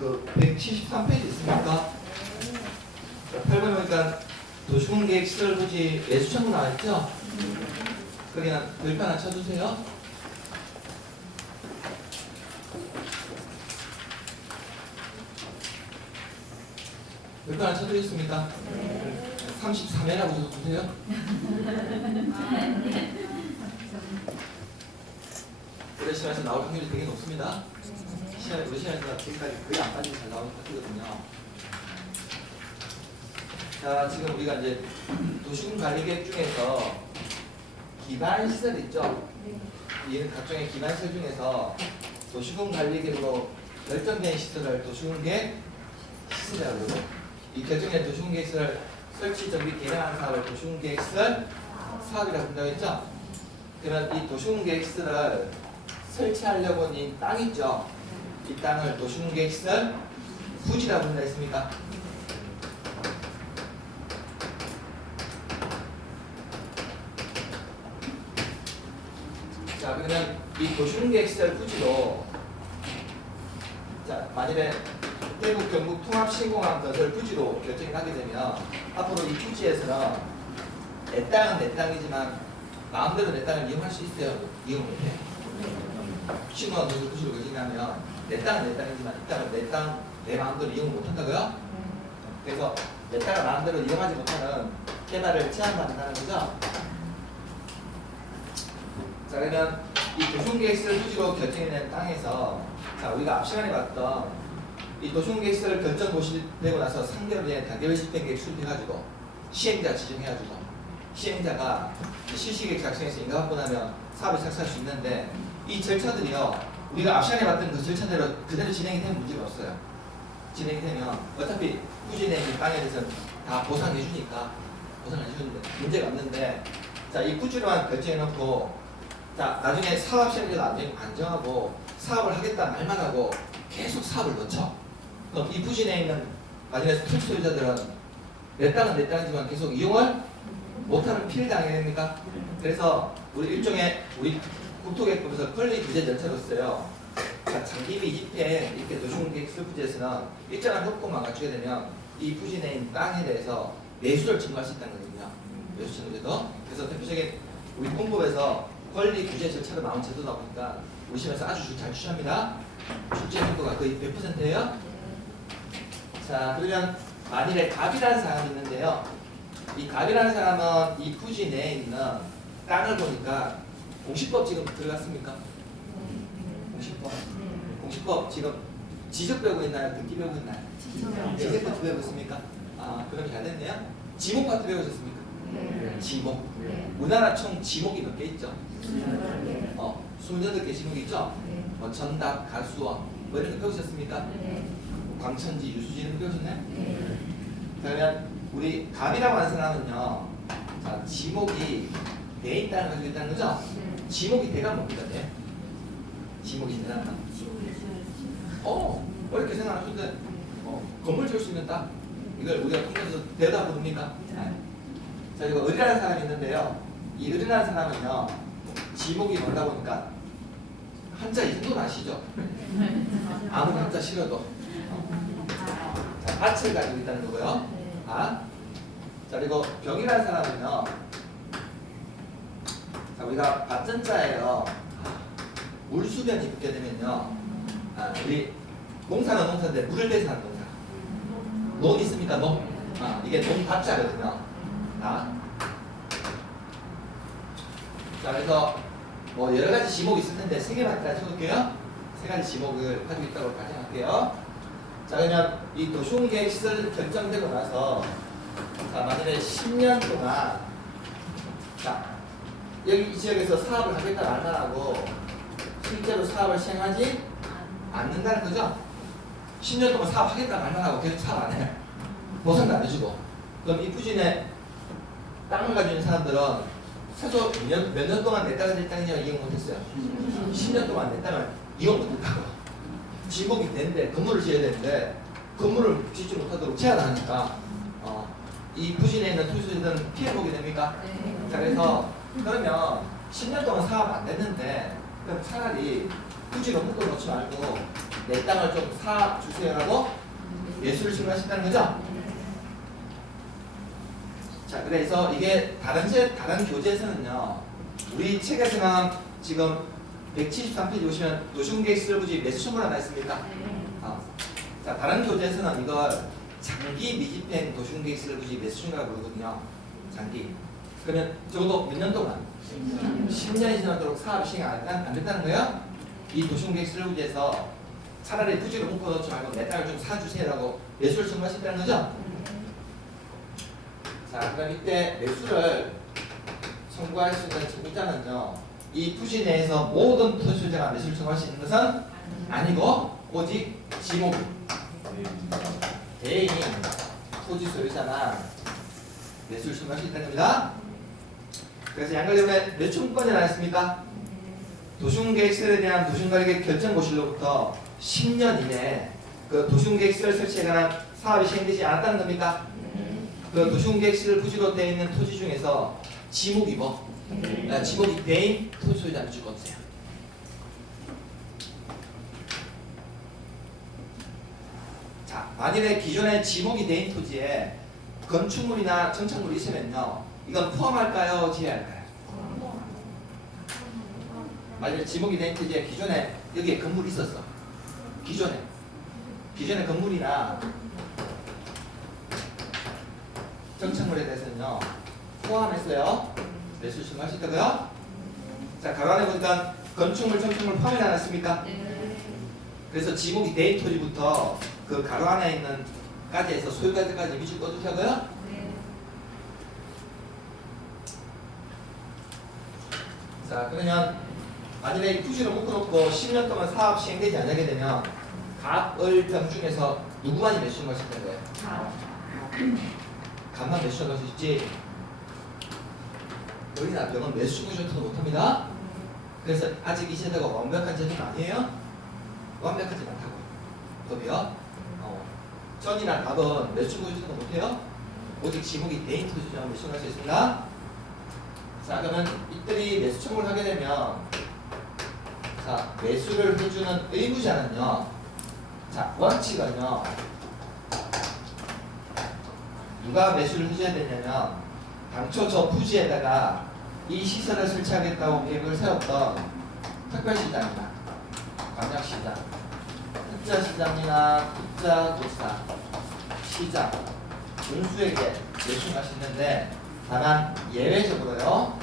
그 173페이지 있습니까? 8번 보니까 도시공계획 시설 부지 매수 청구 나와있죠? 그냥 별표 하나 쳐주세요. 별표 하나 쳐드리겠습니까? 33회라고 적어주세요. 올해 시험에서 나올 확률이 되게 높습니다. 우리 시험에서 지금까지 거의 안 빠지고 잘 나오는 파트거든요. 자, 지금 우리가 이제 도시군 관리계획 중에서 기반시설 있죠? 이런 각종의 기반시설 중에서 도시군 관리계획으로 결정된 시설을 도시군계획 시설이라고 그러고, 이 결정된 도시군계획 시설 설치, 정비, 개량하는 사업을 도시군계획 시설 사업이라고 한다고 했죠? 그러면 이 도시군계획 시설을 설치하려고 하는 이 땅 있죠? 이 땅을 도시군계획시설 부지라고 한다 했습니까? 자, 그러면 이 도시군계획시설 부지로, 자, 만일에 대구 경북 통합신공항 건설 부지로 결정이 나게 되면 앞으로 이 부지에서는 내 땅은 내 땅이지만 마음대로 내 땅을 이용할 수 있어요? 이용 못해요? 신공항 건설 부지로 결정하면 내 땅은 내 땅이지만 이 땅은 내 땅, 내 마음대로 이용 못한다고요? 그래서 내 땅을 마음대로 이용하지 못하는 개발을 제한받는다는 거죠? 자, 그러면 이 도시공계획시설 부지로 결정이 된 땅에서, 자, 우리가 앞 시간에 봤던 이 도시공계획시설 결정 고시되고 나서 3개월 내에 단계별 집행계획 수립해가지고 시행자 지정해가지고 시행자가 실시계획 작성해서 인가 받고 나면 사업에 착수할 수 있는데, 이 절차들이요, 우리가 앞 시간에 봤던 그 절차대로 그대로 진행이 되면 문제가 없어요. 진행이 되면 어차피 부지내 이 땅에 대해서는 다 보상해 주니까 보상해 주는데 문제가 없는데, 자, 이 부지로만 결정해놓고, 자, 나중에 사업 시행자도 안 정하고 사업을 하겠다 말만 하고 계속 사업을 넣죠. 그럼 이 부지 내에 있는 나중에 소유자들은 내 땅은 내 땅이지만 계속 이용을 못하는 피해를 당해야 됩니까? 그래서 우리 일종의 우리 국토계획법에서 권리 규제 절차로서요, 장기비 집행 이렇게 도시공계획시설 부지에서는 일정한 효과만 갖추게 되면 이 부지 내에 있는 땅에 대해서 매수를 청구할 수 있다는 거거든요. 매수 청구제도. 그래서 대표적인 우리 공법에서 권리 규제 절차로 나온 제도다 보니까 우리 시험에서 아주 잘 추천합니다. 출제 효과가 거의 100%예요. 자, 그러면 만일에 갑이라는 사람이 있는데요, 이 갑이라는 사람은 이 부지 내에 있는 땅을 보니까 공시법 지금 들어갔습니까? 공시법. 공시법 지금 지적 배우고 있나요? 듣기 배우고 있나요? 지적 파트 배우고 있습니까? 아, 그럼 잘 됐네요. 지목 파트 배우셨습니까? 네. 지목. 네. 우리나라 총 지목이 몇 개 있죠? 28개. 28개 지목이 있죠? 네. 뭐 전답, 가수어 뭐 이런 거 배우셨습니까? 네. 광천지, 유수지 이런 거 배우셨나요? 네. 그러면 우리 갑이라고 하는 사람은요, 자, 지목이 돼 있다는 걸 가지고 있다는 거죠? 지목이 대가 뭡니까? 네? 지목이 대가 어렵게 생각하시는데 건물 지을 수 있는 땅, 이걸 우리가 통계에서 대다 부릅니까? 네. 자, 이거 을이라는 사람이 있는데요, 이 을이라는 사람은요, 지목이 뭐다 보니까 한자 이 정도는 아시죠? 아무 한자 싫어도 자, 밭을 가지고 있다는 거고요. 아, 자, 그리고 병이라는 사람은요, 자, 우리가 밭전자예요. 물수변이 붙게 되면요, 우리 농사는 농사인데 물을 대서 하는 농사. 농 있습니까? 농? 이게 농밭자거든요. 자, 그래서 뭐 여러 가지 지목이 있을 텐데 세 개만 일단 쳐볼게요. 세 가지 지목을 가지고 있다고 가정할게요. 자, 그러면 이 도시공계획시설 결정되고 나서 자, 만약에 10년 동안 자, 여기 이 지역에서 사업을 하겠다고 안 하고 실제로 사업을 시행하지 않는다는 거죠. 10년 동안 사업하겠다고 안 하고 계속 사업 안 해. 보상도 안 해주고. 그럼 이 부진에 땅을 가지고 있는 사람들은 최소 몇 년 동안 내 땅을 내 땅이냐 이용 못했어요. 10년 동안 내 땅을 이용 못했다고. 지목이 되는데 건물을 지어야 되는데 건물을 짓지 못하도록 제한하니까 이 부진에 있는 토지들은 피해보게 됩니까? 자, 그래서 그러면 10년 동안 사업 안 됐는데 그럼 차라리 부지로 묶어놓지 말고 내 땅을 좀 사주세요라고 예수를 신고하신다는 거죠? 자, 그래서 이게 다른 교재에서는요, 우리 책에서는 지금 173페이지 보시면 도시공계획시설 부지 매수 청구를 하나 있습니까? 자, 다른 교재에서는 이걸 장기 미집행 도시공계획시설 부지 매수 청구라고 부르거든요. 장기. 그러면 적어도 몇 년 동안? 10년이 지나도록 사업 시행 안 됐다는 거예요? 이 도시공계획시설 부지에서 차라리 부지로 묶어놓지 말고 내 땅을 좀 사주세요라고 매수를 청구하셨다는 거죠? 자, 그럼 이때 매수를 청구할 수 있는 청구자는요, 이 부지 내에서 모든 토지 소유자가 매수를 청구할 수 있는 것은 아니고 오직 지목 대인 토지 소유자만 매수를 청구할 수 있다는 겁니다. 그래서 양가점에 몇 청구권이 나왔습니까? 도시공계획시설에 대한 도시공계획 결정고시로부터 10년 이내에 그 도시공계획시설 설치에 관한 사업이 시행되지 않았다는 겁니까? 그 도시공계획시설 부지로 되어 있는 토지 중에서 지목이 지목이 대인 토지 소유자는 줄 거 없어요. 자, 만일에 기존에 지목이 대인 토지에 건축물이나 정착물이 있으면요, 이건 포함할까요? 제외할까요? 만약에 지목이 대인 토지에 기존에 여기에 건물이 있었어. 기존에 건물이나 정착물에 대해서는요, 포함했어요. 매수 신고할 수 있다고요? 자, 가관에 보니까 건축물, 정착물 포함이 않았습니까? 그래서 지목이 대인 토지부터 그 가로 안에 있는 까지에서 소유가들까지 밑줄 꺼주자고요? 자, 그러면 만일에 이 부지를 묶어놓고 10년 동안 사업 시행되지 않게 되면 갑을병 중에서 누구만이 매수 신고할 수 있는 거예요? 갑만 매수 신고할 수 있지. 을이나 병은 매수 신고 신청도 못합니다. 그래서 아직 이 제도가 완벽한 제도는 아니에요. 완벽하지 않다고 법이요. 전이나 갑은 매수 신고 신청도 못해요. 오직 지목이 대인 토지자만 매수 신고할 수 있습니다. 자, 그러면 이들이 매수 청구를 하게 되면 자, 매수를 해주는 의무자는요, 자, 원칙은요, 누가 매수를 해줘야 되냐면 당초 저 부지에다가 이 시설을 설치하겠다고 계획을 세웠던 특별시장이나 광역시장, 흑자시장이나 흑자도사, 시장, 군수에게 매수할 수 있는데 다만 예외적으로요,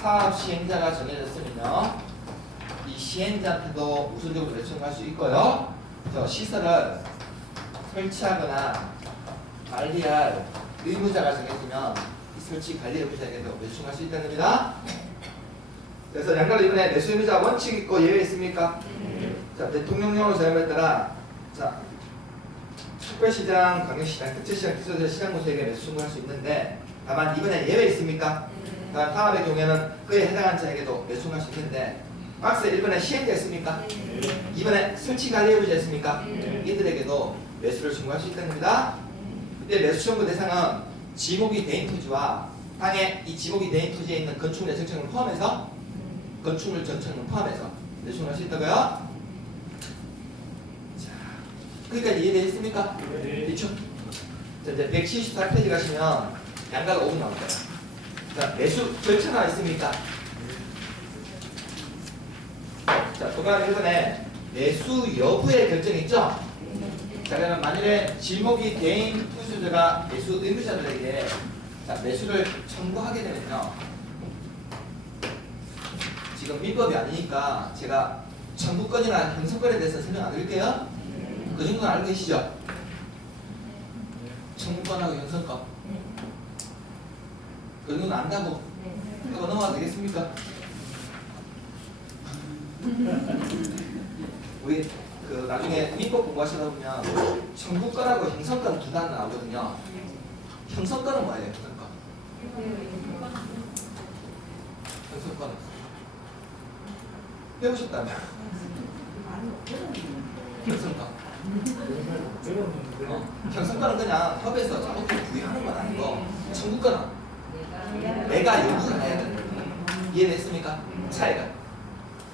사업 시행자가 정해졌으면요, 이 시행자한테도 우선적으로 매수할 수 있고요, 저 시설을 설치하거나 관리할 의무자가 정해지면 이 설치 관리 의무자에게도 매수할 수 있다는 겁니다. 그래서 양가로 이번에 매수 의무자 원칙 있고 예외 있습니까? 자, 대통령령으로 사용에 따라 자, 특별시장, 광역시장, 특별시장, 기초자, 시장군수에게 매수 청구할 수 있는데 다만 이번에 예외 있습니까? 다만 파업의 경우에는 그에 해당한 자에게도 매수 청구할 수 있는데 박스에 1번에 시행자 있습니까? 2번에 설치 관리 의무자 있습니까? 이들에게도 매수를 청구할 수 있다는 겁니다. 이때 매수 청구 대상은 지목이 대인 토지와 땅에 이 지목이 대인 토지에 있는 건축물의 정착물 포함해서 건축물 정착물 포함해서 매수 청구할 수 있다고요? 자, 그러니까 이해되셨습니까? 그렇죠? 자, 이제 174페이지 가시면 양가가 5분 나올 거예요. 자, 매수 절차가 있습니까? 자, 도관 1번에 매수 여부의 결정이 있죠? 자, 그러면 만일에 지목이 개인 투수자가 매수 의무자들에게 자, 매수를 청구하게 되면요, 지금 민법이 아니니까 제가 청구권이나 형성권에 대해서 설명 안 드릴게요. 그 정도는 알고 계시죠? 청구권하고 형성권. 그 정도는 안다고 하고 넘어가도 되겠습니까? 우리 그 나중에 민법 공부하시다 보면 청구권하고 형성권 두 단어 나오거든요. 형성권은 뭐예요? 형성권. 형성권 배우셨다며? 형성권. 형성권은 그냥 협에서 자동으로 부여하는 건 아니고 청구권은 내가 요구를 해야 된다. 이해됐습니까? 차이가.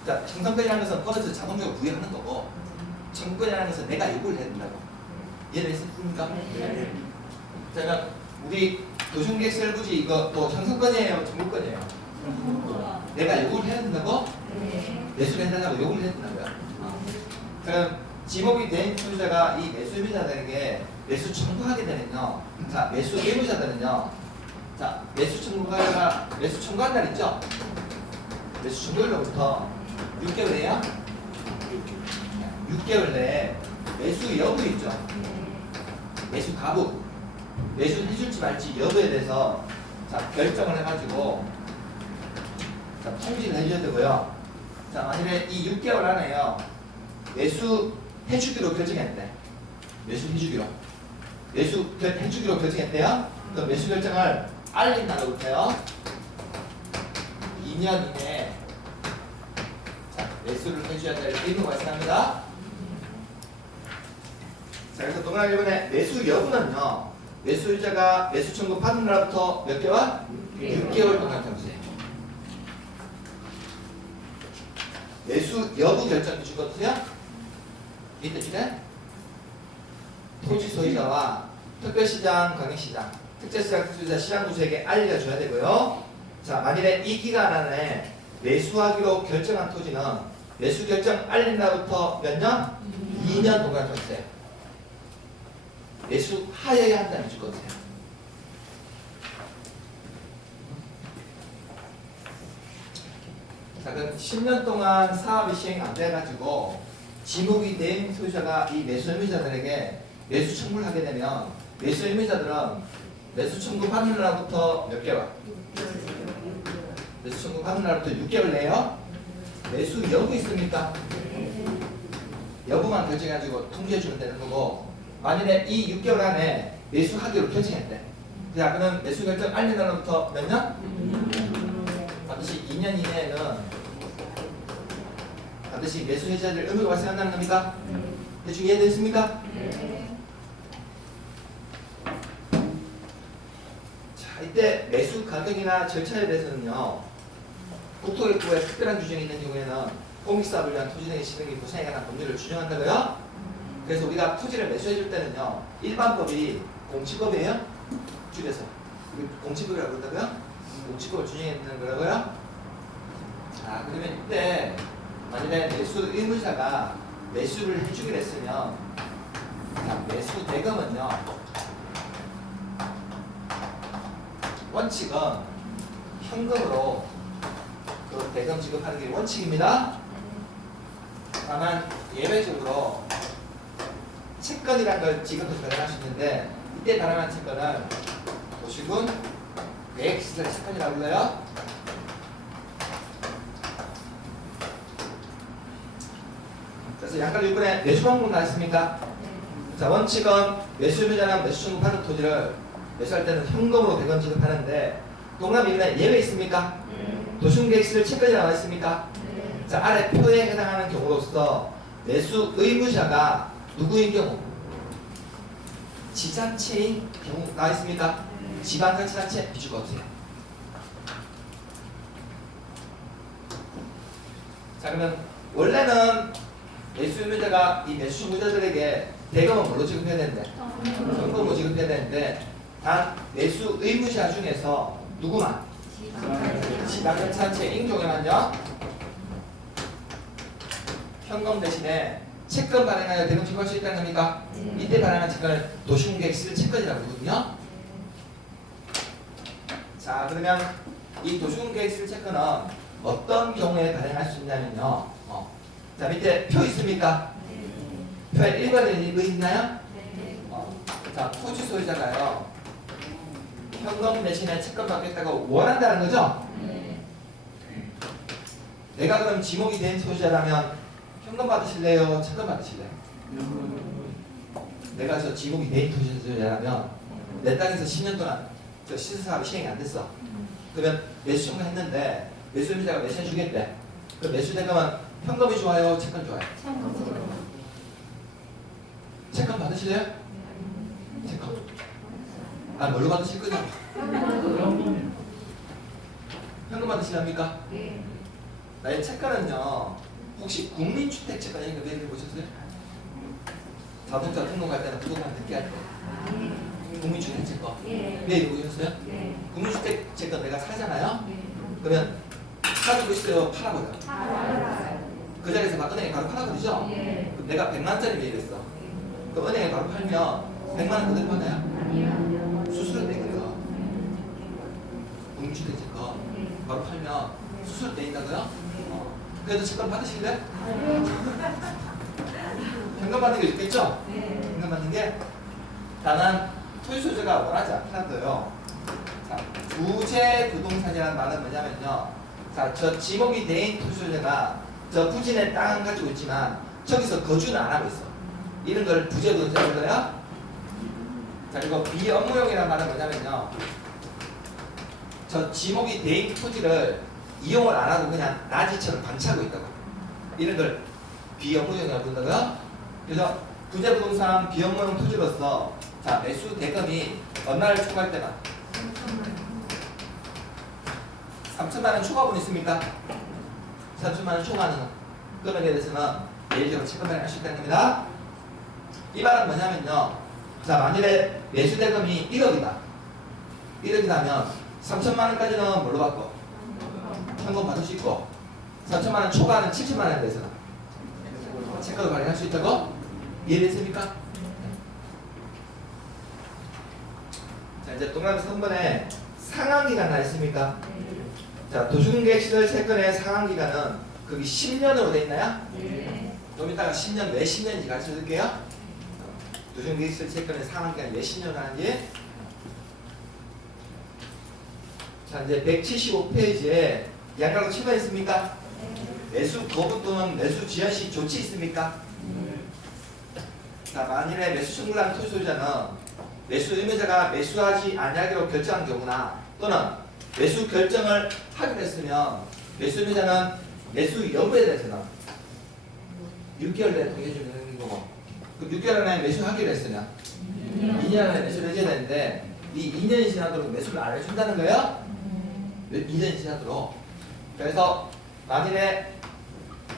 자, 형성권이라는 것은 법에서 자동적으로 부여하는 거고 청구권이라는 것은 내가 요구를 해야 된다고. 이해됐습니까? 자, 그럼 우리 도중객설부지 이거 뭐 형성권이에요? 청구권이에요? 내가 요구를 해야 된다고? 매수를 해달라고 요구를 해야 된다고요? 그럼 지목이 된 소유자가 이 매수 의무자들에게 매수 청구하게 되면요. 자, 매수 의무자들은요. 자, 매수 청구한 날 있죠? 매수 청구일로부터 6개월이에요? 6개월 내에 매수 여부 있죠? 매수 가부, 매수 해줄지 말지 여부에 대해서 자, 결정을 해가지고 자, 통지를 해줘야 되고요. 자, 만일에 이 6개월 안에요. 매수 해주기로 결정했대. 매수 해주기로. 매수 해주기로 결정했대요. 그럼 매수 결정을 알린 날로부터요. 2년 이내에 자, 매수를 해줘야 될 의무가 발생합니다. 자, 그래서 동그라미 1번에 매수 여부는요. 매수자가 매수 청구 받은 날부터 몇 개월? 6개월 동안 정지. 매수 여부 결정해 줄 거세요? 이때 시대 토지 소유자와 특별시장, 광역시장, 특별시장, 특수자, 시장구수에게 알려줘야 되고요. 자, 만일에 이 기간 안에 매수하기로 결정한 토지는 매수 결정 알린 날부터 몇 년? 2년 동안 정지돼요. 매수하여야 한다는 줄 거세요. 자, 그럼 10년 동안 사업이 시행 안 돼가지고 지목이 된 소유자가 이 매수 의무자들에게 매수 청구를 하게 되면 매수 의무자들은 매수 청구 받는 날부터 몇 개월? 매수 청구 받는 날부터 6개월 내요. 매수 여부 있습니까? 여부만 결정해가지고 통지해주면 되는 거고 만일에 이 6개월 안에 매수하기로 결정했대. 자, 그러면 매수 결정 알린 날부터 몇 년? 반드시 2년 이내에는 반드시 매수 해줘야 될 의무가 발생한다는 겁니까? 대충 이해됐습니까? 자, 이때 매수 가격이나 절차에 대해서는요. 국토교통부에 특별한 규정이 있는 경우에는 공익사업을 위한 토지 등의 시행이 보상에 관한 법률을 규정한다고요. 그래서 우리가 토지를 매수해 줄 때는요. 일반법이 공시법이에요. 줄여서 공시법이라고 그런다고요? 공시법을 준용했는 거라고요. 자, 그러면 이때 만약에 매수 의무자가 매수를 해주기로 했으면 자, 매수 대금은요. 원칙은 현금으로 그 대금 지급하는 게 원칙입니다. 다만 예외적으로 채권이라는 걸 지급해서 발행할 수 있는데 이때 발행한 채권은 도시군 계획시설 채권이라고 불러요. 그래서 약간 이번에 매수 방법 나왔습니까? 자, 원칙은 매수 의무자는 매수 청구 받은 토지를 매수할 때는 현금으로 대금 지급하는데 동그라미 이번에 예외 있습니까? 도시계획시설 채권이 나와 있습니까? 자, 아래 표에 해당하는 경우로서 매수 의무자가 누구인 경우? 지자체인 경우 나와 있습니까? 지방자치단체 비주가 없어요. 자, 그러면 원래는 매수 의무자가 이 매수 청구자들에게 대금은 뭘로 지급해야 되는데? 현금으로 지급해야 되는데 단 매수 의무자 중에서 누구만? 지방자치단체인 경우에는요. 현금 대신에 채권 발행하여 대금 지급할 수 있다는 겁니까? 이때 발행한 채권을 도시공계획시설 채권이라고 하거든요. 자, 그러면 이 도시공계획시설 채권은 어떤 경우에 발행할 수 있냐면요. 자, 밑에 표 있습니까? 표에 1번에 뭐 있나요? 자, 토지 소유자가요. 현금 대신에 채권 받겠다고 원한다는 거죠? 내가 그럼 지목이 된 소유자라면 현금 받으실래요? 채권 받으실래요? 내가 저 지목이 된 소유자라면 내 땅에서 10년 동안 저 시설사업이 시행이 안 됐어. 그러면 매수 청구했는데 매수임자가 매수해 주겠대. 그 매수 대금은 현금이 좋아요? 채권 좋아요? 채권 받으실래요? 채권. 아, 뭘로 받으실 거죠? 현금 받으시랍니까? 나의 채권은요, 혹시 국민주택채권 이런 거 얘기해 보셨어요? 자동차 등록할 때는 부동산 등기할 때 국민주택채권 왜 얘기해 보셨어요? 국민주택채권 내가 사잖아요? 그러면 가지고 있어요? 팔아버려요? 그 자리에서 막 은행에 바로 팔아버리죠? 그럼 내가 100만원짜리 매입했어. 그럼 은행에 바로 팔면 100만원 그대로 받나요? 수수료 떼거든. 국민주택채권 바로 팔면 수수료 떼인다고요? 그래도 채권 받으실래요? 현금 받는 게 좋겠죠? 현금 받는 게 다만 토지 소유자가 원하지 않더라도요. 자, 부재 부동산이라는 말은 뭐냐면요. 자, 저 지목이 된 토지 소유자가 저 부진의 땅 가지고 있지만 저기서 거주는 안 하고 있어. 이런 걸 부재 부동산이라고 해요. 자, 그리고 비업무용이라는 말은 뭐냐면요. 저 지목이 된 토지를 이용을 안 하고 그냥 나지처럼 방치하고 있다고. 이런 걸 비업무용이라고 부른다고요. 그래서 부재부동산 비업무용 토지로서 자, 매수 대금이 얼마를 초과할 때만 3천만 원 초과분 있습니까? 3천만 원 초과하는 금액에 대해서는 예외적으로 채권 발행할 수 있다는 겁니다. 이 말은 뭐냐면요. 자, 만일에 매수 대금이 1억이다. 1억이라면 3천만 원까지는 뭘로 받고? 현금 받을 수 있고 3천만 원 초과하는 7천만 원에 대해서는 채권을 발행할 수 있다고? 이해됐습니까? 자, 이제 동그라미 3번에 상환기간 나 있습니까? 자, 도중계획시설 채권의 상환기간은 거기 10년으로 돼 있나요? 좀 이따가 10년 왜 10년인지 가르쳐 드릴게요. 도중계획시설 채권의 상환기간 왜 10년을 하는지. 자, 이제 175페이지에 양가로 7번 있습니까? 매수 거부 또는 매수 지연 시 조치 있습니까? 자, 만일에 매수 청구를 한 토지 소유자는 매수 의무자가 매수하지 아니하기로 결정한 경우나 또는 매수 결정을 하기로 했으면 매수 의무자는 매수 여부에 대해서는 6개월 내에 동의해주면 되는 거고, 그 6개월 안에 매수하기로 했으면 2년 안에 매수를 해줘야 되는데 이 2년이 지나도록 매수를 안 해준다는 거예요? 2년이 지나도록. 그래서 만일에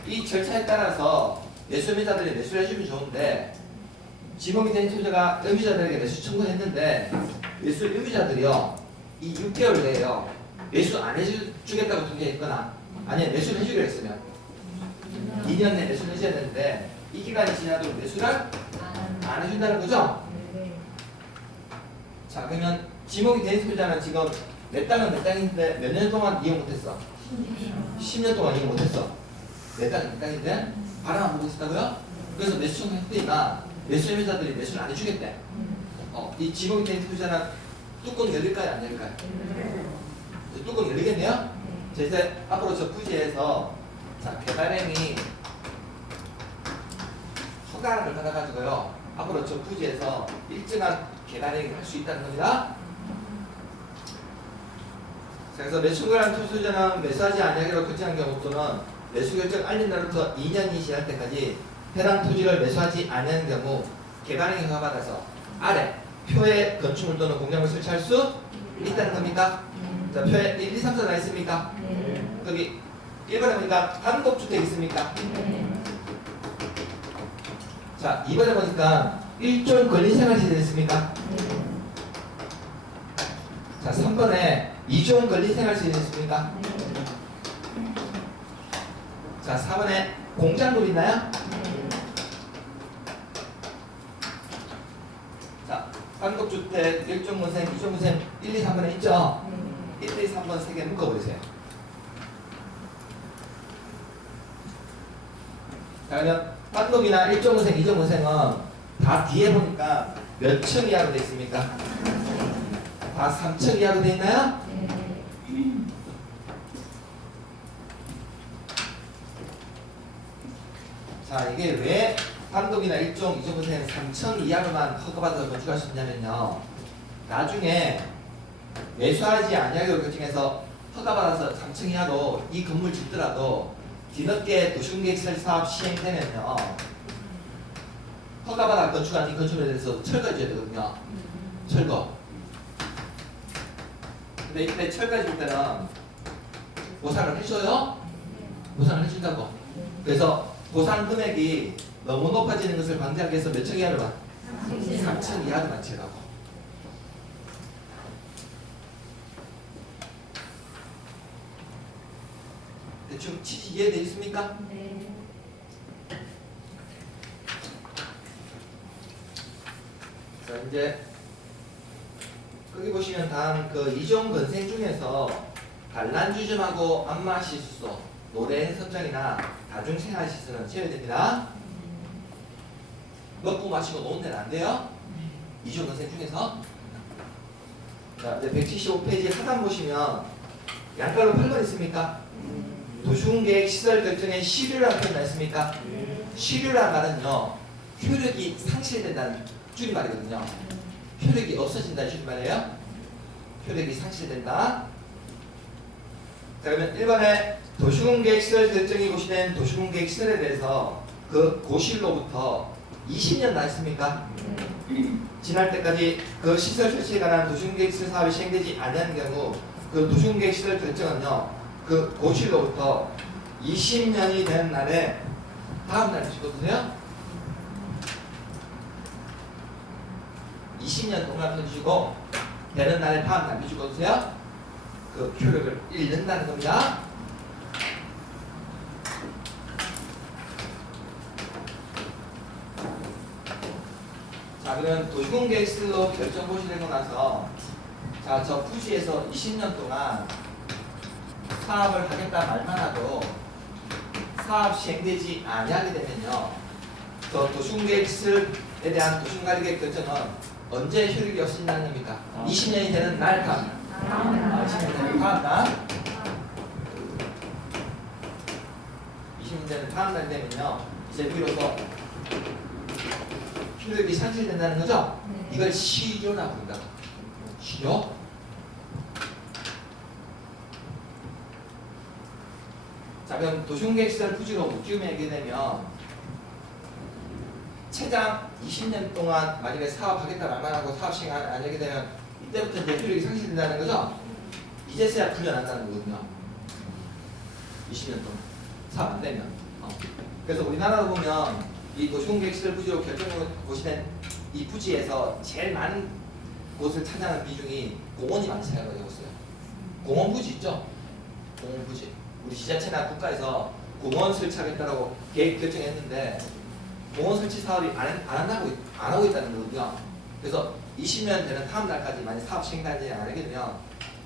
이 절차에 따라서 매수 의무자들이 매수를 해주면 좋은데 지목이 된 소유자가 의무자들에게 매수 청구했는데 매수 의무자들이요 이 6개월 내에요 매수 안 해주겠다고 통지했거나 아니면 매수를 해주기로 했으면 2년 내에 매수를 해줘야 되는데 이 기간이 지나도록 매수를 안 해준다는 거죠? 자, 그러면 지목이 된 소유자는 지금 내 땅은 내 땅인데 몇 년 동안 이용 못했어? 10년 동안 이용 못했어. 내 땅은 내 땅인데 바람만 보고 있었다고요? 그래서 매수 청구했더니만 매수 의무자들이 매수를 안 해주겠대. 이 지목이 된 소유자는 뚜껑 열릴까요? 안 열릴까요? 뚜껑 열리겠네요? 자, 이제 앞으로 저 부지에서 자, 개발행위 허가를 받아가지고요 앞으로 저 부지에서 일정한 개발행위를 할 수 있다는 겁니다. 자, 그래서 매수 청구를 한 토지 소유자는 매수하지 아니하기로 결정한 경우 또는 매수 결정 알린 날부터 2년이 지날 때까지 해당 토지를 매수하지 않는 경우 개발행위 허가 받아서 아래 표에 건축물 또는 공장을 설치할 수 있다는 겁니까? 자, 표에 1, 2, 3, 4 나 있습니까? 거기 1번에 보니까 단독주택 있습니까? 자, 2번에 보니까 1종 권리생활시설 있습니까? 자, 3번에 2종 권리생활시설 있습니까? 자, 4번에 공장물 있나요? 자, 단독주택 1종 건생, 2종 건생 1, 2, 3번에 있죠? 1, 2, 3번 3개 묶어버리세요. 자, 그러면 판독이나 1종은생, 2종은생은 다 뒤에 보니까 몇 층 이하로 돼 있습니까? 다 3층 이하로 돼 있나요? 자, 이게 왜 판독이나 1종, 2종은생은 3층 이하로만 허가받아서 건축할 수 있냐면요. 나중에 매수하지 아니하기로 결정해서 허가받아서 3층 이하로 이 건물 짓더라도 뒤늦게 도시공개시설 사업 시행되면요. 허가받아 건축한 이 건축물에 대해서 철거해줘야 되거든요. 철거. 근데 이때 철거해줄 때는 보상을 해줘요? 보상을 해준다고. 그래서 보상 금액이 너무 높아지는 것을 방지하기 위해서 몇 층 이하로만? 3층 이하로만 치라고. 대충 취지 이해되어 있습니까? 네. 자, 이제 거기 보시면 다음 그 이종 건생 중에서 단란주점하고 안마시수소, 노래인 선장이나 다중생활시설은 제외 됩니다. 먹고 마시고 노는 데는 안 돼요. 이종 건생 중에서. 자, 이제 175페이지 하단 보시면 양가로 8번 있습니까? 도시공계획 시설 결정에 시류라는 표현 있습니까? 시류라는 말은요, 효력이 상실된다는 줄임말이거든요. 효력이 없어진다는 줄임말이에요. 효력이 상실된다. 자, 그러면 1번에 도시공계획 시설 결정이 고시된 도시공계획 시설에 대해서 그 고시로부터 20년 나있습니까? 지날 때까지 그 시설 설치에 관한 도시공계획 시설 사업이 시행되지 않는 경우 그 도시공계획 시설 결정은요, 그 고시로부터 20년이 된 날에 다음 날 주시거든요. 20년 동안 해주시고 되는 날에 다음 날 해주거든요. 그 효력을 잃는다는 겁니다. 자, 그러면 도시공계획실로 결정 고시되고 나서 자, 저 부지에서 20년 동안 사업을 하겠다 말만 하고 사업 시행되지 아니하게 되면요, 그 도시공계획실에 대한 도시관리계획 결정은 언제 효력이 없어진다는 겁니까? 20년이 되는 날 다음 날. 20년 되는 다음 날. 20년 되는 다음 날 되면요, 이제 비로소 효력이 상실된다는 거죠? 이걸 시효라고 합니다. 시효. 자, 그럼 도시공계획시설 부지로 묶이게 되면 최장 20년 동안 만약에 사업하겠다 말만 하고 사업 시행 안 하게 되면 이때부터 이제 효력이 상실된다는 거죠? 이제서야 풀려난다는 거거든요. 20년 동안 사업 안 되면. 그래서 우리나라로 보면 이 도시공계획시설 부지로 결정고시된 이 부지에서 제일 많은 곳을 차지하는 비중이 공원이 많이 차지하고 있어요. 공원 부지 있죠? 공원 부지. 우리 지자체나 국가에서 공원 설치하겠다라고 계획 결정했는데 공원 설치 사업이 안 하고 있다는 거거든요. 그래서 20년 되는 다음 날까지 만약 사업 시행되지 않게 되면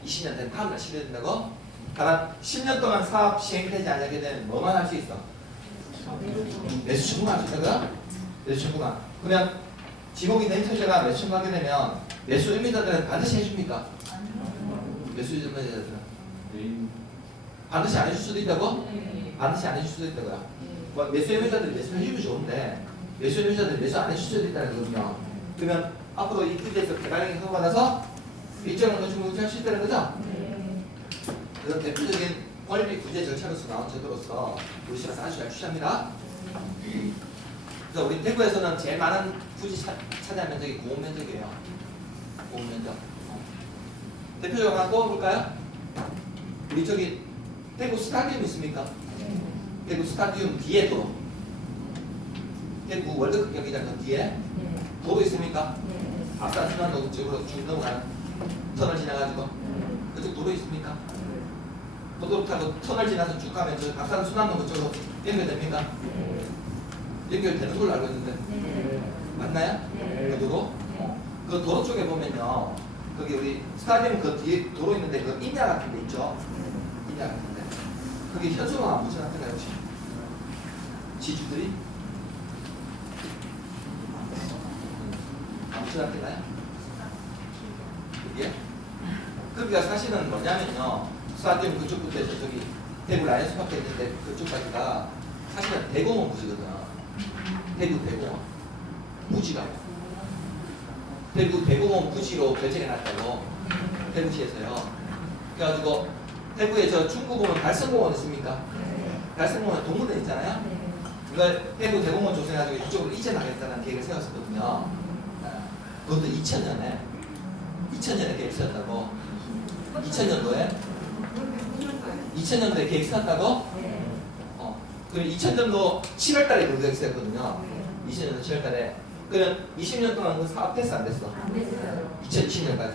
20년 된 다음 날 실현된다고? 다만 10년 동안 사업 시행되지 않게 되면 뭐만 할 수 있어? 매수 청구만 할 수 있다고요? 매수 청구만. 그러면 지목이 된 처자가 매수 청구하게 되면 매수 의무자들은 반드시 해줍니까? 매수 의무자들은 반드시 안 해줄 수도 있다고? 반드시 안 해줄 수도 있다고요. 뭐 매수 의무자들이 매수 해주면 좋은데 매수 의무자들이 매수 안 해줄 수도 있다는 거거든요. 그러면 앞으로 이 부지에서 개발행위 허가받아서 일정한 건축물 운영할 수 있다는 거죠? 그래서 대표적인 권리 구제 절차로서 나온 제도로서 우리 시가 아주 잘 취합니다. 그래서 우리 대구에서는 제일 많은 부지 차지한 면적이 공원 면적이에요. 공원 면적. 대표적으로 하나 꼽아볼까요? 우리 저기 대구 스타디움 있습니까? 대구 스타디움 뒤에 도로. 대구 월드컵 경기장 그 뒤에 도로 있습니까? 앞산 순환로 쪽으로 쭉 넘어가는 터널 지나가지고 그쪽 도로 있습니까? 도로 타고 터널 지나서 쭉 가면 저 앞산 순환로 그쪽으로 연결됩니까? 연결되는 걸로 알고 있는데 맞나요? 그 도로? 그 도로 쪽에 보면요, 거기 우리 스타디움 그 뒤에 도로 있는데 그 임야 같은 데 있죠? 임야 같은 데 거기 현수막 안 붙여놨던가요 혹시? 지주들이 아무튼 되나요? 그게? 그게 사실은 뭐냐면요. 수학점 그쪽부터 해서 저기 대구 라이언스 파크 있는데 그쪽까지가 사실은 대공원 부지거든. 대구 대공원 부지가 대구 대공원 부지로 결정해놨다고 대구시에서요. 그래가지고 대구에 저 중구공원 달성공원 있습니까? 달성공원 동물원 있잖아요. 이걸 대구 대공원 조성해가지고 이쪽으로 이전하겠다는 계획을 세웠었거든요. 그것도 2000년에 계획 세웠다고. 2000년도에 계획 세웠다고? 그럼 2000년도 7월달에 그 계획 세웠거든요. 2000년도 7월달에. 그럼 20년 동안 그 사업 됐어 안 됐어? 안 됐어요. 2020년까지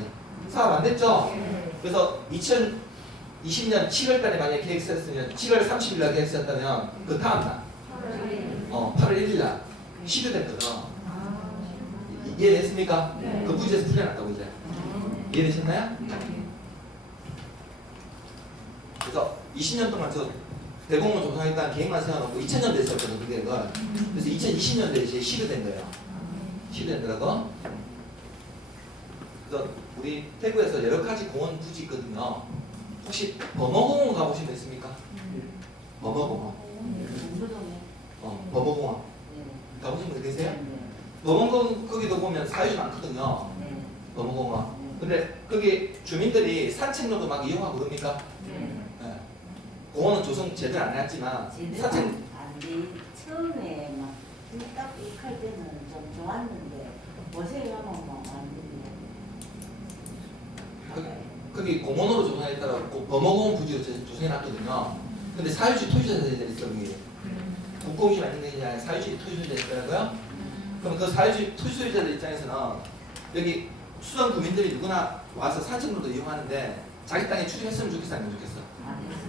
사업 안 됐죠? 그래서 2020년 7월달에 만약에 계획 세웠으면 7월 30일날 계획 세웠다면 그 다음날 8월 1일날 시도됐거든. 이해됐습니까? 네. 그 부지에서 풀려났다고 이제. 이해되셨나요? 그래서 20년 동안 저 대공원 조성하겠다는 계획만 세워놓고 2000년도에 있었거든 그 계획을. 그래서 2020년도에 이제 시도된 거예요. 시도되더라고. 그래서 우리 대구에서 여러 가지 공원 부지 있거든요. 혹시 범어공원 가보신 분 있습니까? 범어공원. 범어공원 가보신 분 계세요? 범어공원 거기도 보면 사유지 많거든요. 범어공원. 근데 거기 주민들이 산책로도 막 이용하고 그럽니까? 네. 공원은 조성 제대로 안 해놨지만 산책 안돼. 처음에 막 딱 할 때는 좀 좋았는데 요새 가면 뭐안 되네. 거기 공원으로 조성했다고 범어공원 부지로 조성해놨거든요. 근데 사유지 토지자들이 있어 거기. 국공유지만 있는 게 아니라 사유지 토지자들이 있더라고요. 그럼 그 사유지 토지자들 입장에서는 여기 수원 구민들이 누구나 와서 산책로도 이용하는데 자기 땅에 출입했으면 좋겠어 안 좋겠어?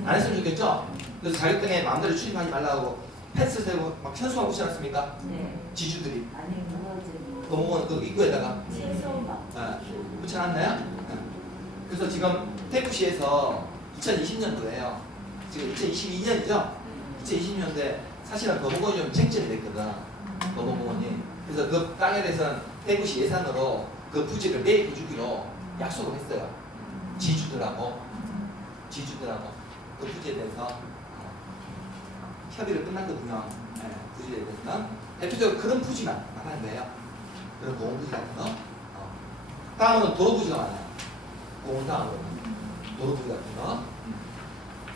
안 했으면 좋겠죠? 그래서 자기 땅에 마음대로 출입하지 말라고 펜스 세고 막 현수막 붙지 않습니까? 네. 지주들이 아니 그거 좀 범어공원 그 입구에다가 채소 막 붙여놨나요? 그래서 지금 대구시에서 2020년도에요. 지금 2022년이죠? 2020년도에 사실은 범어공원이 좀 쟁점이 됐거든. 범어공원이. 그래서 그 땅에 대해서는 대구시 예산으로 그 부지를 매입해 주기로 약속을 했어요. 지주들하고 그 부지에 대해서 협의를 끝났거든요. 네, 부지에 대해서는 대표적으로 그런 부지만 말하는 거예요. 그런 공원 부지 같은 거. 다음으로는 도로 부지가 많아요. 공원 다음으로 도로 부지 같은 거.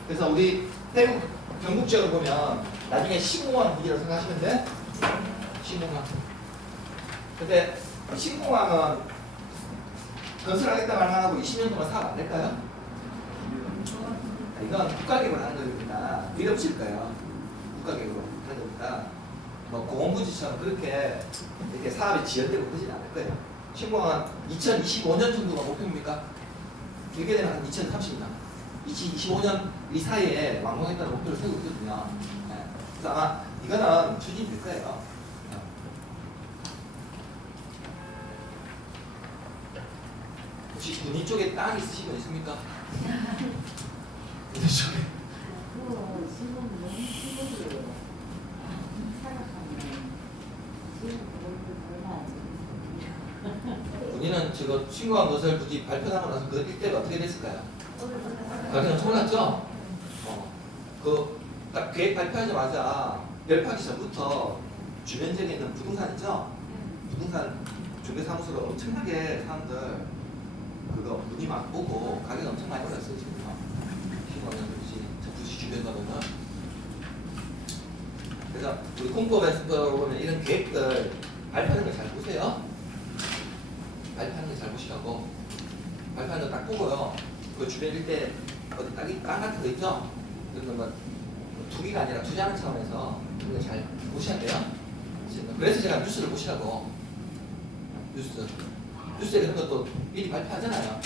그래서 우리 대구 경북 지역을 보면 나중에 시공항 부지라고 생각하시면 돼. 시공항. 근데 시공항은 건설하겠다 말만 하고 20년 동안 사업 안 될까요? 이건 국가계획으로 하는 거니까 밀어붙일 거예요. 국가계획으로 하는 거니까 뭐 공원부지처럼 그렇게 이렇게 사업이 지연되고 그러지는 않을 거예요. 시공항은 2025년 정도가 목표입니까? 길게 되면 한 2030년, 2025년 이 사이에 완공했다는 목표를 세우고 있거든요. 네. 그래서 아마 이거는 추진될 거예요. 혹시 군위 쪽에 땅 있으신 분 있습니까? 군위 쪽에. 그거 지금 너무 힘들어요. 살아가면 지금 얼마 안 돼. 군위는 지금 신고한 것을 굳이 발표하고 나서 그 일대가 어떻게 됐을까요? 가장 엄청났죠? 딱 계획 발표하자마자 열파기 전부터 주변 지역에 있는 부동산 있죠? 부동산 중개사무소로 엄청나게 사람들 그거 문의 막 보고 가격이 엄청 많이 올랐어요 지금. 신고하는 부지 주변가로는. 그래서 우리 공법에서 보면 이런 계획들 발표하는 걸 잘 보세요. 발표하는 걸 잘 보시라고. 발표하는 거 딱 보고요. 그 주변 일대 어디 땅 같은 거 있죠? 그런 거 투기가 아니라 투자하는 차원에서 그런 거 잘 보셔야 돼요. 그래서 제가 뉴스를 보시라고. 뉴스에 그런 것도 미리 발표하잖아요.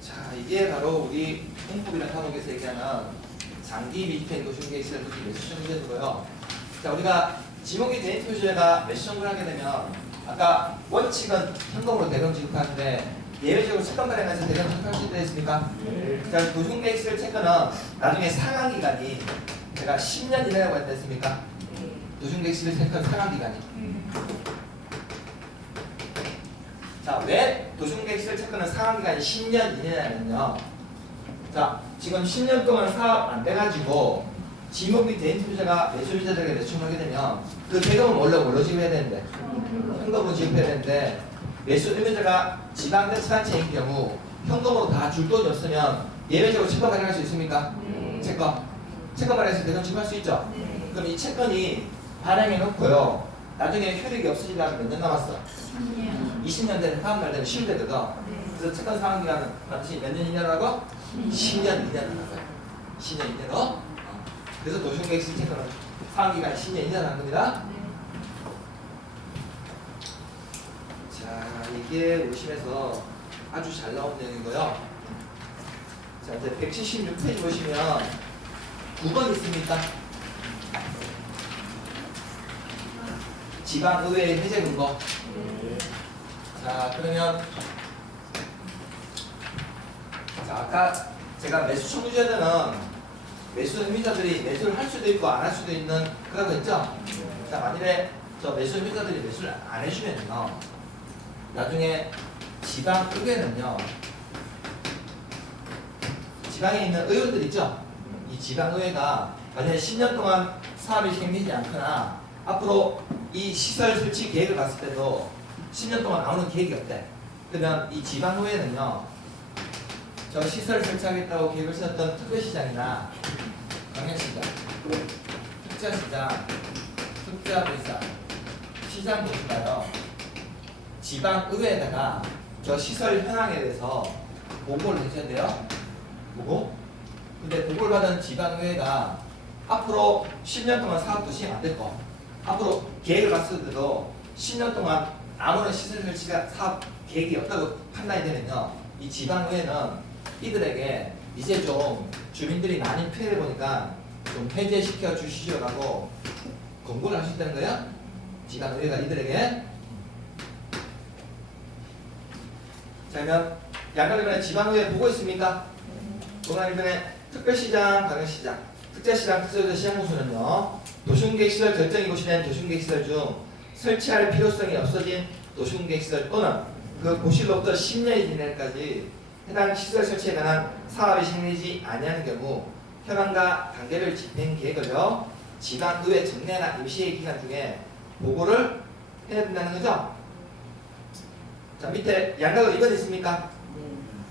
자, 이게 바로 우리 공법이라는 과목에서 얘기하는 장기 밀집형 도시계획 몇시 정도 되는 거요. 자, 우리가 지목이 데이터 표시가 몇시 정도 하게 되면 아까 원칙은 현금으로 대금 지급하는데 예외적으로 채권 발행해서 대상 청탁할 수 있겠습니까? 네. 자, 도중계획서를 채권은 나중에 상환 기간이 제가 10년 이내라고 했습니까? 도중계획서를 채권 상환 기간이. 자, 왜 도중계획서를 채권은 상환 기간이 10년 이내냐면요. 자, 지금 10년 동안 사업 안 돼가지고 지목 및 대인 투자자가 매수자들에게 매수하게 되면 그 대금은 원래 뭘로 지급해야 되는데? 현금으로 지급해야 되는데 매수 의무자가 지방대 수단체인 경우 현금으로 다 줄 돈이 없으면 예외적으로 채권 발행할 수 있습니까? 채권 발행해서 대금 지급할 수 있죠? 그럼 이 채권이 발행해 놓고요. 나중에 효력이 없어지려면 몇 년 남았어? 20년 되는 다음 날 되면 10년 되거든. 그래서 채권 상환 기간은 반드시 몇 년 이내라고? 10년 이내라는 거야. 10년 이내로. 그래서 도중계획서 채권은 상환 기간이 10년 이내라는 겁니다. 자, 이게 오심에서 아주 잘 나온 내용이고요. 자, 이제 176페이지 보시면 9번 있습니까? 지방의회 해제 근거. 자, 그러면 자, 아까 제가 매수 청구자들은 매수 의무자들이 매수를 할 수도 있고 안 할 수도 있는 그라고 했죠? 자, 만일에 저 매수 의무자들이 매수를 안 해주면요, 나중에 지방의회는요, 지방에 있는 의원들 있죠? 이 지방의회가 만약에 10년 동안 사업이 생기지 않거나 앞으로 이 시설 설치 계획을 봤을 때도 10년 동안 아무런 계획이 없대. 그러면 이 지방의회는요, 저 시설 설치하겠다고 계획을 세웠던 특별시장이나 광역시장, 특자시장, 특자도시장, 시장 모두가요, 지방의회에다가 저 시설 현황에 대해서 보고를 해줘야 돼요. 보고. 근데 보고를 받은 지방의회가 앞으로 10년 동안 사업도 시행 안 됐고 앞으로 계획을 봤을 때도 10년 동안 아무런 시설 설치가 사업 계획이 없다고 판단이 되면요, 이 지방의회는 이들에게 이제 좀 주민들이 많이 피해를 보니까 좀 해제시켜 주시오라고 권고를 할 수 있다는 거예요. 지방의회가 이들에게. 자, 그러면 양가 이번에 지방의회 보고 있습니까? 그러나 이번에 특별시장, 광역시장, 특자시장, 특수도시 시장공수는요, 도시계획시설 결정이 고시된 도시계획시설 중 설치할 필요성이 없어진 도시계획시설 또는 그 고시로부터 10년 이내까지 해당 시설 설치에 관한 사업이 생기지 아니하는 경우 현황과 단계별 집행 계획을요, 지방의회 정례나 임시회의 기간 중에 보고를 해야 된다는 거죠. 자, 밑에 양각은 이건 있습니까?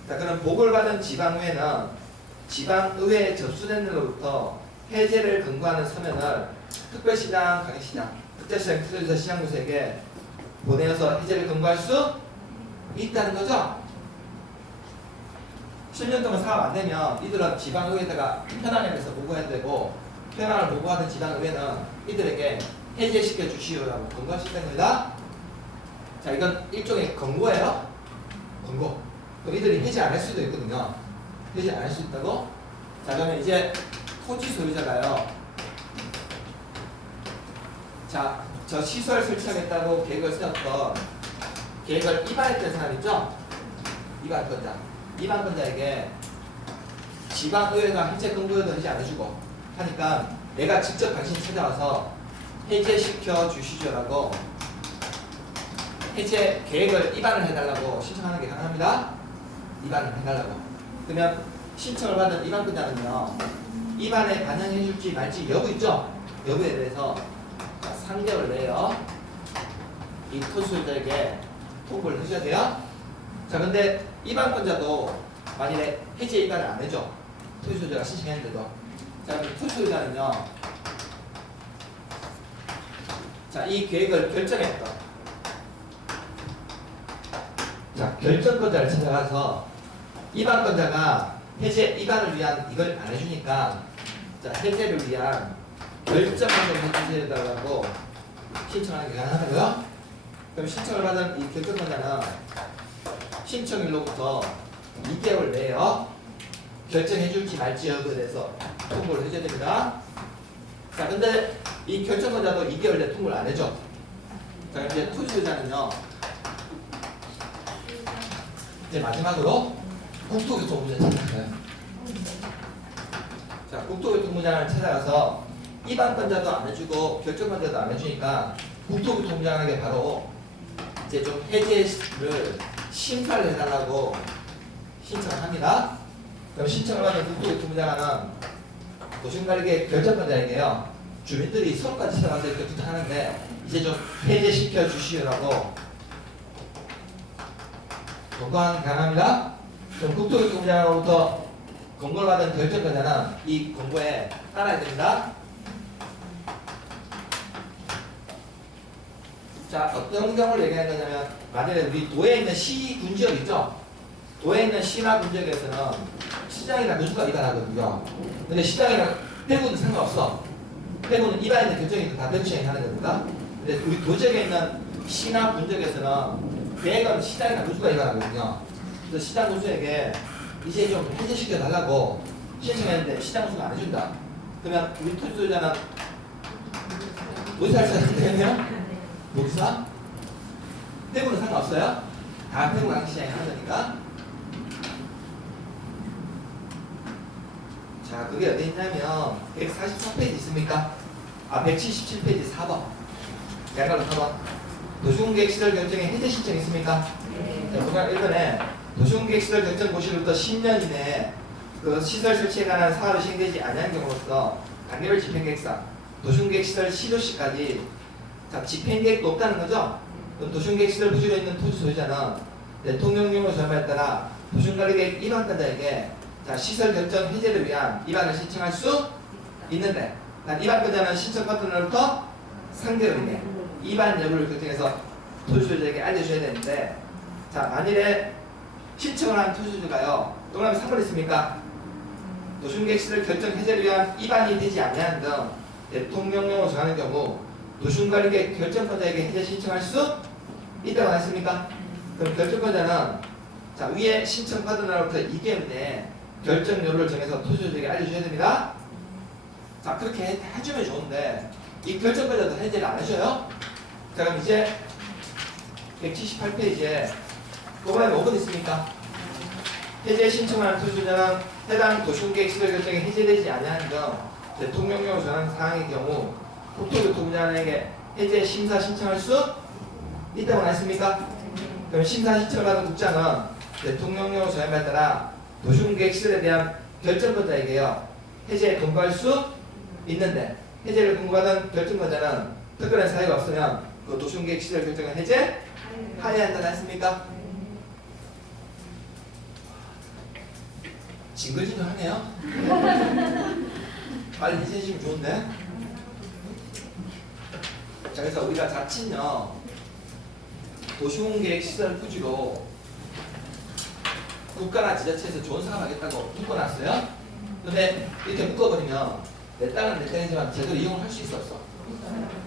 자, 그럼 보고를 받은 지방의회는 지방의회에 접수된 날로부터 해제를 권고하는 서면을 특별시장, 광역시장, 특자시장, 특수도시 시장구세에게 보내어서 해제를 권고할 수 있다는 거죠. 10년 동안 사업 안 되면 이들은 지방의회에다가 현황에 대해서 보고해야 되고, 현황을 보고하던 지방의회는 이들에게 해제시켜 주시오라고 권고할 수 있다는 겁니다. 자, 이건 일종의 권고예요. 권고. 그럼 이들이 해제 안 할 수도 있거든요. 해제 안 할 수 있다고? 자, 그러면 이제 토지 소유자가요, 자, 저 시설 설치하겠다고 계획을 세웠던 계획을 위반했던 사람 있죠? 위반권자. 위반권자에게 지방의회가 해제 권고에도 해제 안 해주고 하니까 내가 직접 당신 찾아와서 해제시켜 주시죠라고 해제 계획을 위반을 해달라고 신청하는 게 가능합니다. 위반을 해달라고. 그러면 신청을 받은 위반권자는요, 위반에 반영해줄지 말지 여부 있죠? 여부에 대해서 3개월 내에요, 이 토지소유자에게 통보를 해줘야 돼요. 자, 근데 위반권자도 만일에 해제 위반을 안 해줘, 토지소유자가 신청했는데도. 자, 그럼 토지소유자는요, 자, 이 계획을 결정했던, 자, 결정권자를 찾아가서 위반권자가 해제 위반을 위한 이걸 안 해주니까, 자, 해제를 위한 결정을 좀 해주세요라고 신청하는 게 가능하고요. 그럼 신청을 받은 이 결정권자는 신청일로부터 2개월 내에요, 결정해줄지 말지 여부에 대해서 통보를 해줘야 됩니다. 자, 근데 이 결정권자도 2개월 내에 통보를 안 해줘. 자, 이제 토지소유자는요, 이제 마지막으로 국토교통부장 찾아가요. 자, 국토교통부장을 찾아가서 입안권자도 안 해주고 결정권자도 안 해주니까 국토교통부장에게 바로 이제 좀 해제를 심사를 해달라고 신청을 합니다. 그럼 신청을 받은 국토교통부장은 도심관리계 결정권자에게요. 주민들이 서울까지 찾아가서 이렇게 부탁하는데 이제 좀 해제시켜 주시라고 권고한 강합니다. 그럼 국토교통부장으로부터 권고를 받은 결정권자는 이 권고에 따라야 됩니다. 자, 어떤 경우를 얘기하는 거냐면 만약에 우리 도에 있는 시, 군지역 있죠? 도에 있는 시나 군지역에서는 시장이나 누수가 위반하거든요. 근데 시장이나 대구는 상관없어. 대구는 위반인데 결정이 다 대구 시장이 하는 겁니다. 근데 우리 도지역에 있는 시나 군지역에서는 계획은 시장이나 누수가 위반하거든요. 그래서 시장 누수에게 이제 좀 해제시켜 달라고 신청했는데 시장 누수가 안 해준다. 그러면 우리 토지 소유자는 어디서 할 수 있겠네요? 목사? 대구는 상관없어요? 다 대구 강시장이 하는 거니까. 자, 그게 어디 있냐면 143페이지 있습니까? 177페이지 4번. 양가로 4번. 도시공계획시설 결정에 해제 신청 있습니까? 자, 그간 1번에 도시공계획시설 결정 고시로부터 10년 이내에 그 시설 설치에 관한 사업이 시행되지 아니한 경우로서 단계별 집행계획상 도시공계획시설 시조시까지 자, 집행계획도 없다는 거죠? 그럼 도시공계획시설 부지로 있는 토지 소유자는 대통령령으로 정함에 따라 도시관리계획 입안권자에게 자, 시설 결정 해제를 위한 입안을 신청할 수 있는데 단 입안권자는 신청 받은 날부터 3개월 이내 입안 여부를 결정해서 토지 소유자에게 알려줘야 되는데 자, 만일에 신청을 한 토지 소유자가요 동그라미 3번 있습니까? 도시공계획시설 결정 해제를 위한 입안이 되지 않는 등 대통령령으로 정하는 경우 도시관리계획 결정권자에게 해제 신청할 수 있다고 하셨습니까? 그럼 결정권자는 자, 위에 신청받은 날부터 2개월 내에 결정료를 정해서 토지소유자에게 알려줘야 됩니다. 자, 그렇게 해주면 좋은데 이 결정권자도 해제를 안 해줘요? 자, 그럼 이제 178페이지에 동그라미 5번 있습니까? 해제 신청하는 토지소유자는 해당 도시공계획 시설 결정이 해제되지 아니하는 등 대통령령으로 정하는 사항의 경우 국토교통부장에게 해제 심사 신청할 수 있다고 했습니까? 그럼 심사 신청을 받은 국장은 대통령령으로 정함에 따라 도시공계획 시설에 대한 결정권자에게요 해제 권고할 수 있는데 해제를 권고받은 결정권자는 특별한 사유가 없으면 그 도시공계획 시설 결정을 해제하여야 한다고 했습니까? 징글징글하네요. 빨리 해제해주면 좋은데. 자, 그래서 우리가 자칫요 도시공계획 시설 부지로 국가나 지자체에서 좋은 사업 하겠다고 묶어놨어요. 근데 이렇게 묶어버리면 내 땅은 내 땅이지만 제대로 이용을 할 수 있어 없어?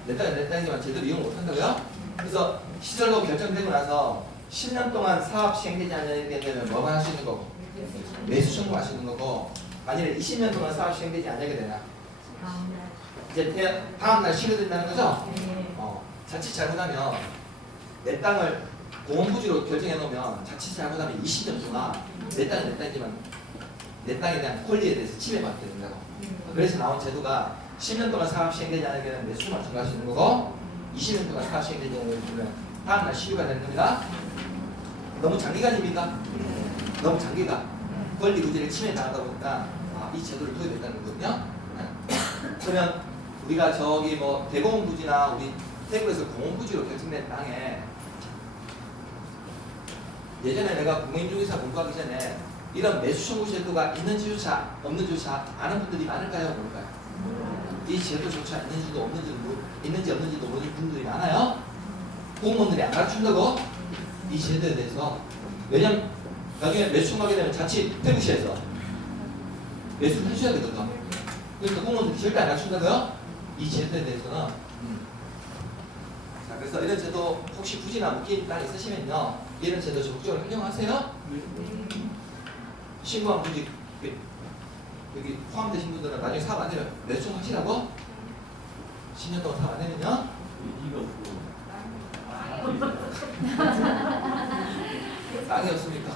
내 땅은 내 땅이지만 제대로 이용 못한다고요? 그래서 시설로 결정되고 나서 10년 동안 사업 시행되지 않게 되면 뭐만 할 수 있는 거고 매수 청구할 수 있는 거고 만일에 20년 동안 사업 시행되지 않게 되나 이제 다음날 실효된다는 거죠? 자칫 잘못하면 내 땅을 공원부지로 결정해 놓으면 자칫 잘못하면 20년 동안 내 땅은 내 땅이지만 내 땅에 대한 권리에 대해서 침해받게 된다고. 그래서 나온 제도가 10년 동안 사업 시행되지 않게 되면 매수만 청구할 수 있는 거고 20년 동안 사업 시행되지 않게 되면 다음날 실효가 되는 겁니다. 너무 장기간입니까? 너무 장기간 권리 구제를 침해당하다 보니까 이 제도를 도입했다는 거거든요. 그러면 우리가 저기 뭐 대공원부지나 우리 대구에서 공원부지로 결정된 땅에 예전에 내가 공인중개사 공부하기 전에 이런 매수 청구 제도가 있는지조차 없는지조차 아는 분들이 많을까요? 모를까요? 이 제도조차 있는지 없는지도 모르는 분들이 많아요. 공무원들이 안 가르친다고 이 제도에 대해서. 왜냐면 나중에 매수 청구하게 되면 자칫 대구시에서 매수를 해줘야 되거든. 그러니까 공무원들이 절대 안 가르친다고요? 이 제도에 대해서는. 자, 그래서 이런 제도 혹시 부지나 묶인 땅 있으시면요 이런 제도 적극적으로 활용하세요. 신고한 부지 여기 포함되신 분들은 나중에 사업 안 되면 매수 하시라고? 10년 동안 사업 안 되면요? 땅이 없습니까?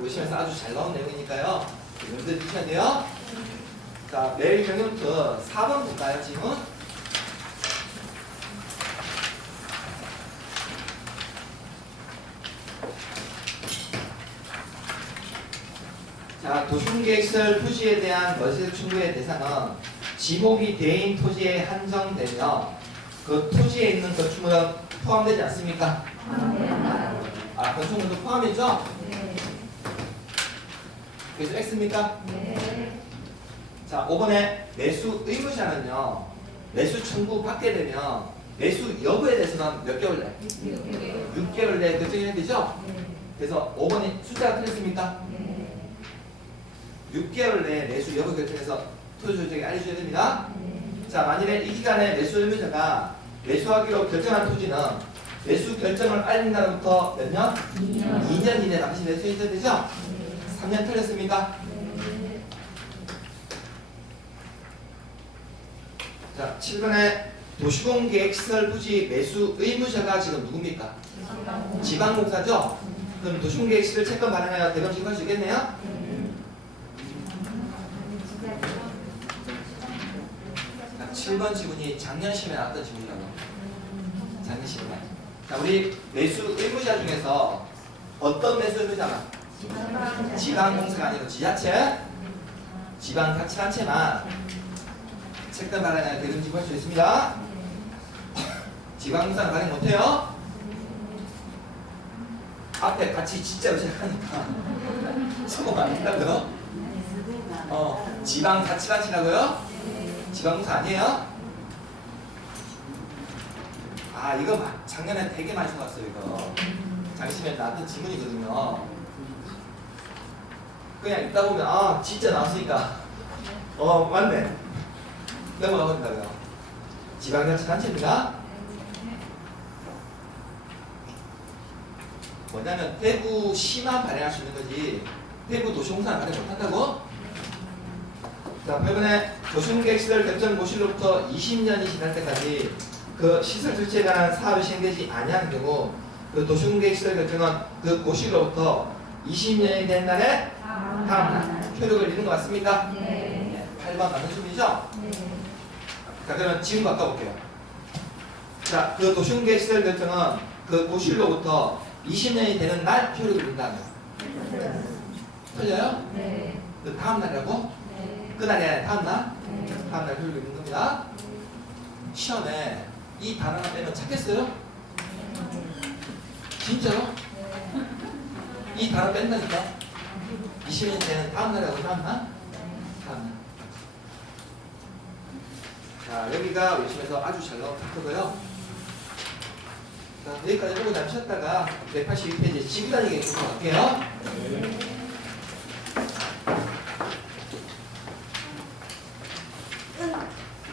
우리 시험에서 아주 잘 나온 내용이니까요. 여러분들 드셔야 돼요. 자, 매일 경영부터 4번 볼까요, 지금? 자, 도시계획시설 토지에 대한 월세 청구의 대상은 지목이 대인 토지에 한정되며 그 토지에 있는 건축물은 포함되지 않습니까? 아, 건축물도 포함이죠? 그래서 X입니까? 자, 5번에 매수 의무자는요, 매수 청구 받게 되면 매수 여부에 대해서는 몇 개월 내? 6개월 내에 결정해야 되죠? 그래서 5번이 숫자가 틀렸습니까? 6개월 내에 매수 여부 결정해서 토지조정에 알려줘야 됩니다. 자, 만일에 이 기간에 매수 의무자가 매수하기로 결정한 토지는 매수 결정을 알린 날부터 몇 년? 2년 이내 당시 매수해야 되죠? 3년 틀렸습니까? 자, 7번에 도시공계획시설 부지 매수 의무자가 지금 누굽니까? 지방공사죠? 그럼 도시공계획시설 채권 발행하여 대금 지급할 수 있겠네요? 자, 7번 지문이 작년 시험에 나왔던 지문이라고. 작년 시험에. 자, 우리 매수 의무자 중에서 어떤 매수 의무자만? 지방공사가 아니고 지자체, 지방자치단체만 채권 발행하여 대금 지급할 수 있습니다. 지방공사는 발행 못해요. 앞에 같이 진짜로 시작하니까 성공 안 된다고요? 지방자치단체라고요? 지방공사 아니에요? 아, 이거 작년에 되게 많이 써봤어요. 이거 장시면 나한테 지문이거든요. 그냥 읽다 보면 아, 진짜 나왔으니까 맞네, 넘어가 본다고요. 지방자치단체입니다. 뭐냐면 대구시만 발행할 수 있는 거지 대구 도시공사는 발행 못한다고? 자, 8번에 도시공계획시설 결정 고시로부터 20년이 지날 때까지 그 시설 설치에 관한 사업이 시행되지 아니하는 경우 그 도시공계획시설 결정은 그 고시로부터 20년이 된 날에 다음 날 효력을 잃는 것 같습니까? 네. 8번 맞는 소리죠? 네. 자, 그러면 지금 바꿔볼게요. 자, 그 도시공계획시설 결정은 그 고시로부터 20년이 되는 날 효력을 잃는다면 틀려요? 네. 그 다음 날이라고? 네. 그날이 아니라 다음 날? 네. 다음 날 효력을 잃는 겁니다. 시험에 이 단어만 빼면 찾겠어요? 진짜로? 이 단어 뺀다니까? 20년이 되는 다음 날이라고 다음 날? 다음 날. 자, 여기가 우리 시험에서 아주 잘 나온 파트고요. 자, 여기까지 보고 잠시 쉬었다가 182페이지 지구단위계 보고 갈게요.